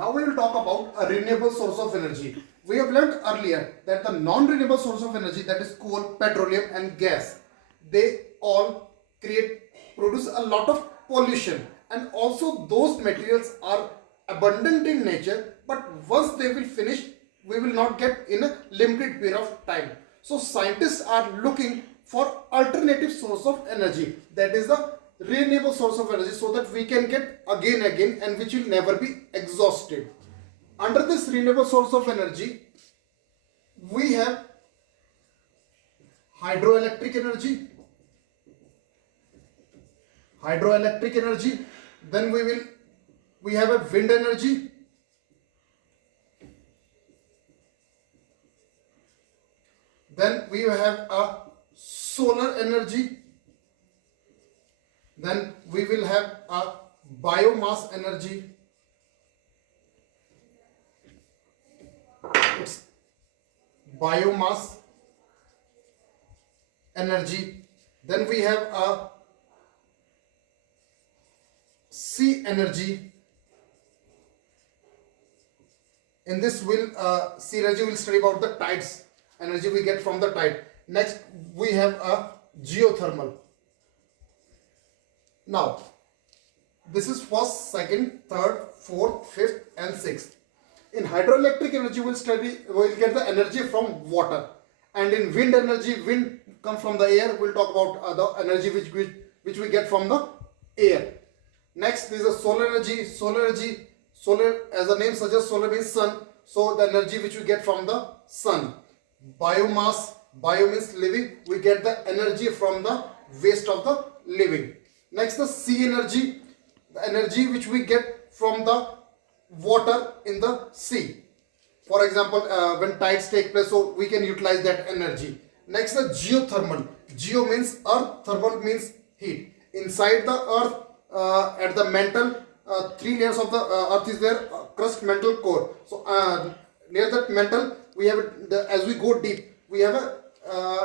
Now we will talk about a renewable source of energy. We have learned earlier that the non-renewable source of energy, that is coal, petroleum and gas, they all produce a lot of pollution, and also those materials are abundant in nature, but once they will finish, we will not get in a limited period of time. So scientists are looking for alternative source of energy, that is the renewable source of energy, so that we can get again and which will never be exhausted. Under this renewable source of energy, we have hydroelectric energy, then we have a wind energy, then we have a solar energy, then we will have a biomass energy. It's biomass energy. Then we have a sea energy. In this sea energy will study about the tides, energy we get from the tide. Next we have a geothermal. Now this is first, second, third, fourth, fifth and sixth. In hydroelectric energy we'll get the energy from water, and in wind energy, wind comes from the air. We'll talk about the energy which we get from the air. Next is a solar energy. Solar, as the name suggests, solar means sun, so the energy which we get from the sun. Biomass, bio means living, we get the energy from the waste of the living. Next, the sea energy, the energy which we get from the water in the sea. For example, when tides take place, so we can utilize that energy. Next, the geothermal. Geo means earth, thermal means heat. Inside the earth, at the mantle, three layers of the earth is there: crust, mantle, core. So near that mantle, we have as we go deep, we have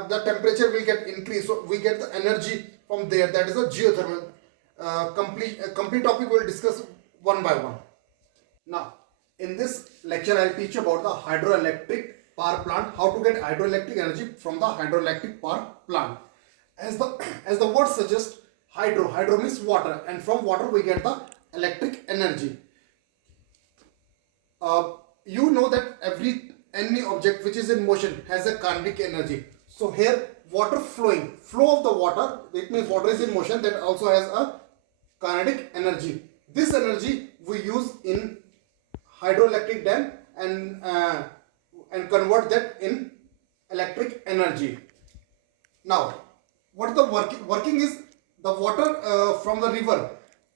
the temperature will get increased, so we get the energy from there. That is the geothermal. Complete topic we will discuss one by one. Now, in this lecture, I will teach you about the hydroelectric power plant, how to get hydroelectric energy from the hydroelectric power plant. As the word suggests, hydro means water, and from water we get the electric energy. You know that any object which is in motion has a kinetic energy. So here, water flowing, flow of the water, it means water is in motion, that also has a kinetic energy. This energy we use in hydroelectric dam and convert that in electric energy. Now, what the working is, the water from the river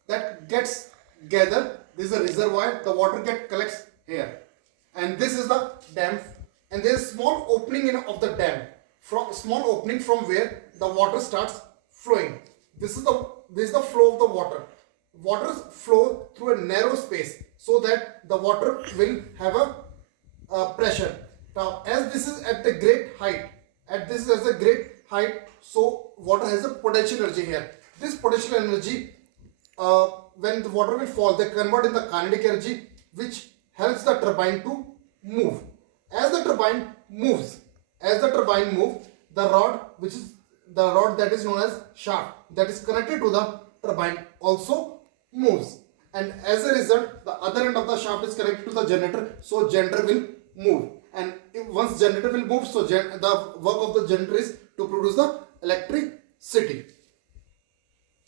that gets gathered. This is a reservoir. The water collects here, and this is the dam. And there is small opening of the dam. Small opening from where the water starts flowing. This is the flow of the water. Water flow through a narrow space, so that the water will have a pressure. Now, as this is at the great height, so water has a potential energy here. This potential energy, when the water will fall, they convert in the kinetic energy, which helps the turbine to move. As the turbine moves, the rod that is known as shaft, that is connected to the turbine, also moves, and as a result, the other end of the shaft is connected to the generator, so generator will move. And once generator will move, so the work of the generator is to produce the electricity.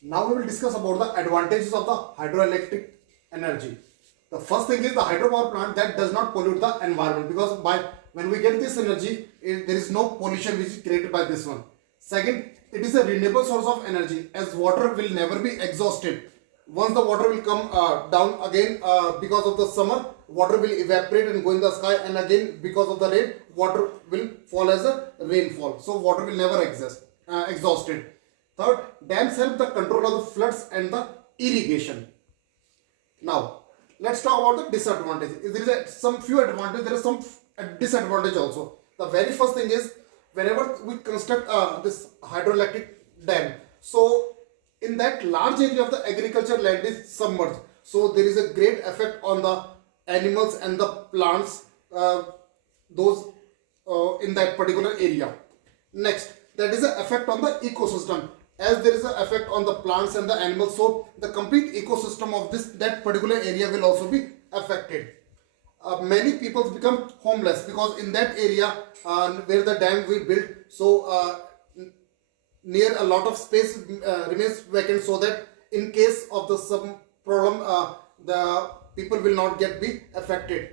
Now we will discuss about the advantages of the hydroelectric energy. The first thing is the hydropower plant that does not pollute the environment, because when we get this energy, there is no pollution which is created by this one. Second, it is a renewable source of energy, as water will never be exhausted. Once the water will come down again, because of the summer, water will evaporate and go in the sky, and again because of the rain, water will fall as a rainfall. So water will never exhausted. Third, dams help the control of the floods and the irrigation. Now, let's talk about the disadvantages. There is some few advantages, there is some disadvantage also. The very first thing is, whenever we construct this hydroelectric dam, so in that large area of the agriculture land is submerged, so there is a great effect on the animals and the plants, those in that particular area. Next, that is the effect on the ecosystem. As there is an effect on the plants and the animals, so the complete ecosystem of that particular area will also be affected. Many people become homeless because in that area where the dam will build, so near a lot of space remains vacant, so that in case of the some problem, the people will not get be affected.